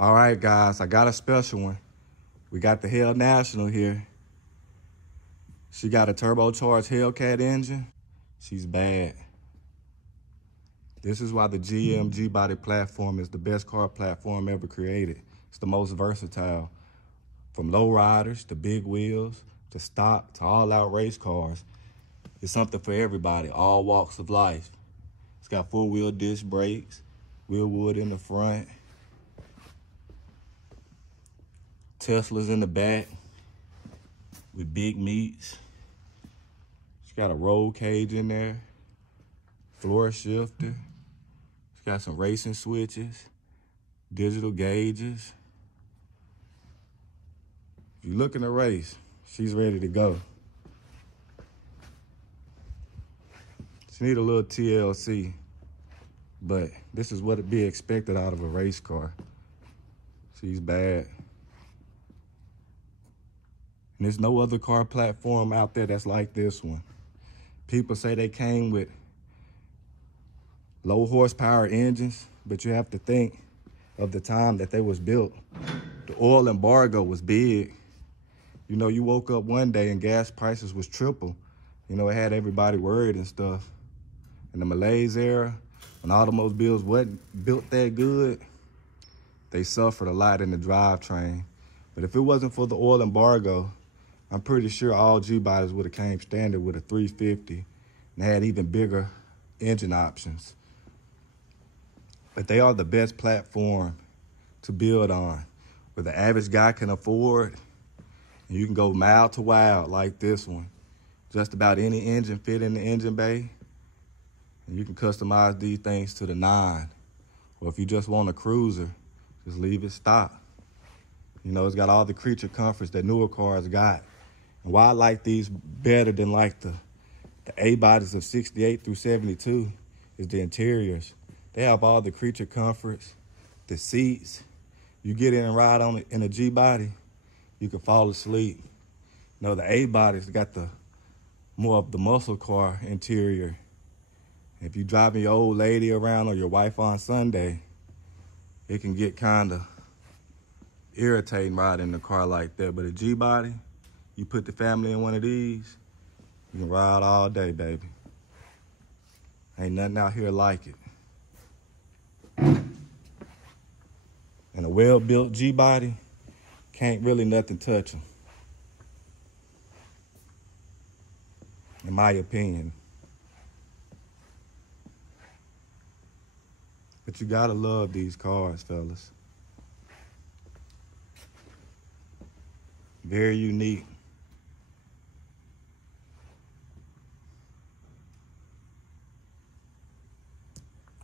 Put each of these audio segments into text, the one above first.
All right, guys, I got a special one. We got the HellNational here. She got a turbocharged Hellcat engine. She's bad. This is why the GM Gbody platform is the best car platform ever created. It's the most versatile. From low riders to big wheels to stock to all-out race cars. It's something for everybody, all walks of life. It's got four-wheel disc brakes, wheel wood in the front, Teslas in the back with big meats. It's got a roll cage in there, floor shifter. It's got some racing switches, digital gauges. If you're looking to race, she's ready to go. She need a little TLC, but this is what'd be expected out of a race car. She's bad. And there's no other car platform out there that's like this one. People say they came with low horsepower engines, but you have to think of the time that they was built. The oil embargo was big. You know, you woke up one day and gas prices was triple. You know, it had everybody worried and stuff. In the Malaise era, when automobiles wasn't built that good, they suffered a lot in the drivetrain. But if it wasn't for the oil embargo, I'm pretty sure all Gbodys would have came standard with a 350 and had even bigger engine options. But they are the best platform to build on, where the average guy can afford, and you can go mild to wild like this one. Just about any engine fit in the engine bay, and you can customize these things to the 9. Or if you just want a cruiser, just leave it stock. You know, it's got all the creature comforts that newer cars got. And why I like these better than like the A-bodies of 68 through 72 is the interiors. They have all the creature comforts, the seats. You get in and ride on it in a Gbody, you can fall asleep. You know, the A-bodies got the more of the muscle car interior. If you're driving your old lady around or your wife on Sunday, it can get kind of irritating riding in the car like that. But a Gbody, you put the family in one of these, you can ride all day, baby. Ain't nothing out here like it. And a well-built Gbody, can't really nothing touch them, in my opinion. But you gotta love these cars, fellas. Very unique.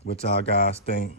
What y'all guys think?